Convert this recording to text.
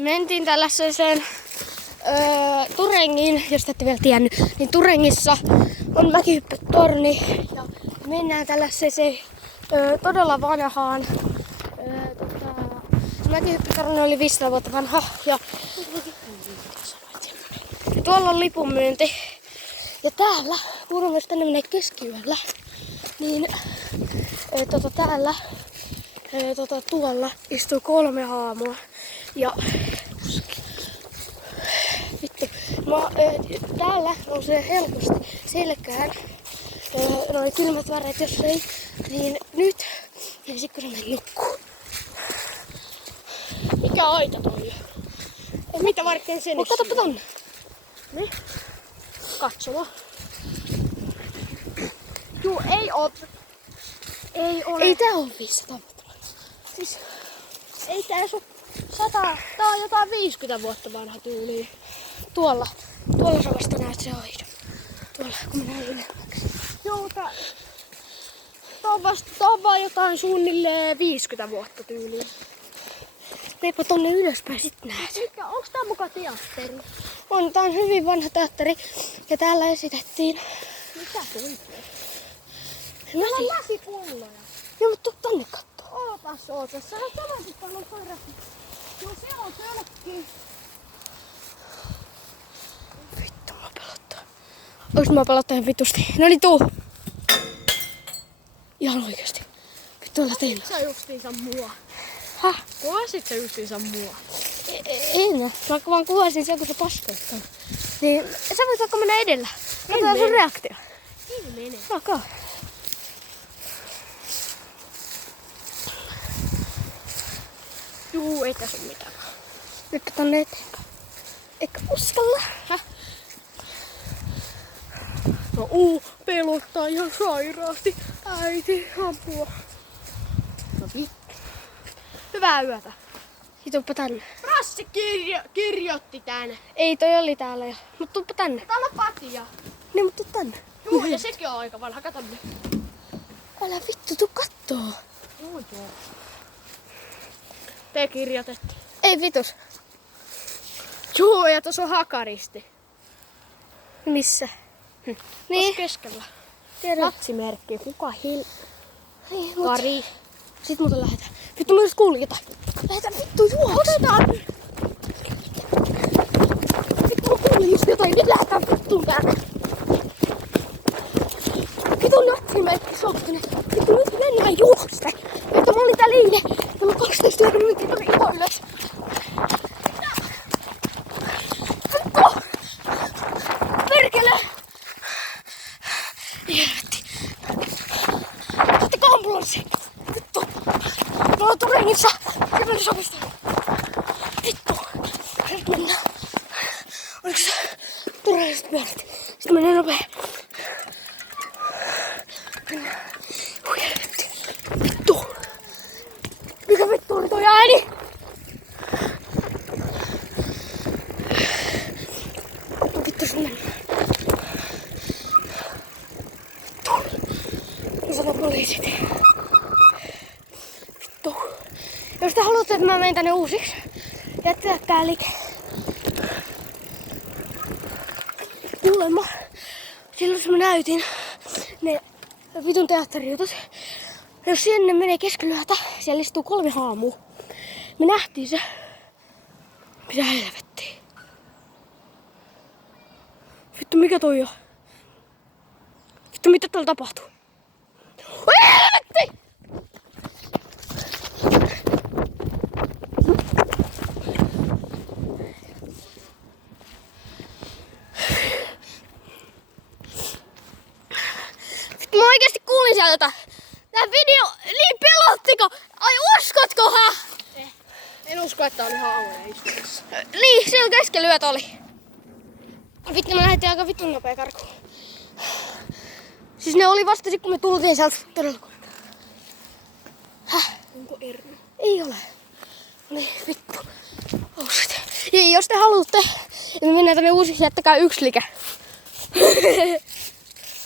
mentiin tällaiseen Turengiin, jos ette vielä tiennyt, niin Turengissa on mäkihyppytorni ja mennään tällaiseen todella vanhaan. Mäkihyppytorni oli 500 vuotta vanha ja tuolla on lipunmyynti. Ja täällä, kuulemma jos tänne menee keskiyöllä, niin täällä tuolla istuu 3 haamua. Ja vittu, täällä nousee helposti selkään noin kylmät väreet, jos ei, niin nyt ja sit kun se meni nukkuu. Mikä aita toi on? Mitä varten sen nyt? Katoppa tonne. Niin? Katsomaan. Juu, ei oo. Ei ole. Ei tää oo 500 vuotta. Siis, ei tää oo 100. Tää on jotain 50 vuotta vanha tyyliin. Tuolla sä vasta näet se aidon. Tuolla, kun mennään ylemmäksi. Joo, tää on vaan jotain suunnilleen 50 vuotta tyyliin. Meipä tonne ylöspäin, sit näet. Onks tää muka teatteri? On, tää on hyvin vanha teatteri. Ja täällä esitettiin... Mitä toi? Täällä on lasipulloja. Joo, mutta tuu tonne kattoo. Ootas. Sä oot tämäkin paljon sairasti. Joo, siellä on tölkki. Vittu, mua pelottaa. Ois mua pelottaa ihan vitusti. Noniin, tuu! Ihan oikeesti. Vittu, älä teillä. Sä justiinsa mua. Häh? Kuvasit sä justiinsa mua? En oo. Mä vaan kuvasin sen, kun se paskoittaa. Niin, sä voit vaikka mennä edellä. Katsotaan sun mene. reaktio. Ei mene. Okay. Juu, ei tässä oo mitään. Nyt tonne eteenpäin. Eikä uskalla. Häh? No pelottaa ihan sairaasti. Äiti, apua. No vittu. Hyvää yötä. Tuuppa tänne. Rassi kirjoitti tänne. Ei, toi oli täällä jo. Mut tuuppa tänne. Täällä on patja. Niin, mut tuu tänne. Juu, ja sekin on aika vanha. Kato nyt. Älä vittu, tuu kattoo. Joo. Te kirjoitettiin. Ei vitus. Juu, ja tuossa on hakaristi. Missä? Tuossa Niin, keskellä. tiedän. Latsimerkki. Kuka Niin, mut... Kari. Sit muuten lähetään. Vittu, mä just kuulin jotain. Lähetään vittu juoksu. Otetaan. Vittu, mä kuulin just jotain. Nyt lähetään vittuun tänne. Vittu, natsimerkki sokkinen. Vittu, nyt mennään juoksusta. Vittu, mä olin täällä eilen. Täällä on 12 yötä, nyt tuli ihan ylös. Vittu! Perkele! Helvetti. Ottakaa ambulanssi. Vittu! Me ollaan Turengissa. Kymmenysopista. Vittu! Nyt mennään. Oliko se Turengista pyörit? Sitten menee nopea. Mennään. Helvetti. Vittu! Mikä vittu oli toi ääni? Vittu sun mennään. Vittu! Sano poliisit. Vittu. Jos te haluatte, että mä menen tänne uusiksi, jättäkää like. Kuulemma. Silloin mä näytin ne vitun teatterijutut. Jos sinne menee keskelyötä, siellä istuu 3 haamua. Me nähtiin se. Mitä helvettiä? Vittu, mikä toi on? Vittu, mitä täällä tapahtuu? Helvetti! Vittu, mä oikeesti kuulin sieltä jotain. Tää video niin pelottiko? Ai uskotkohan? En usko, että oli haamuja istumassa. Niin, siellä keskellä yötä oli. Vittu, me lähdettiin aika vitun nopea karkuun. Siis ne oli vasta sit, kun me tultiin sieltä todella kovin. Häh? Onko Erno? Ei ole. Niin, vittu. Oh shit. Ja jos te haluatte, että me mennään tänne uusiksi, jättäkää 1 like.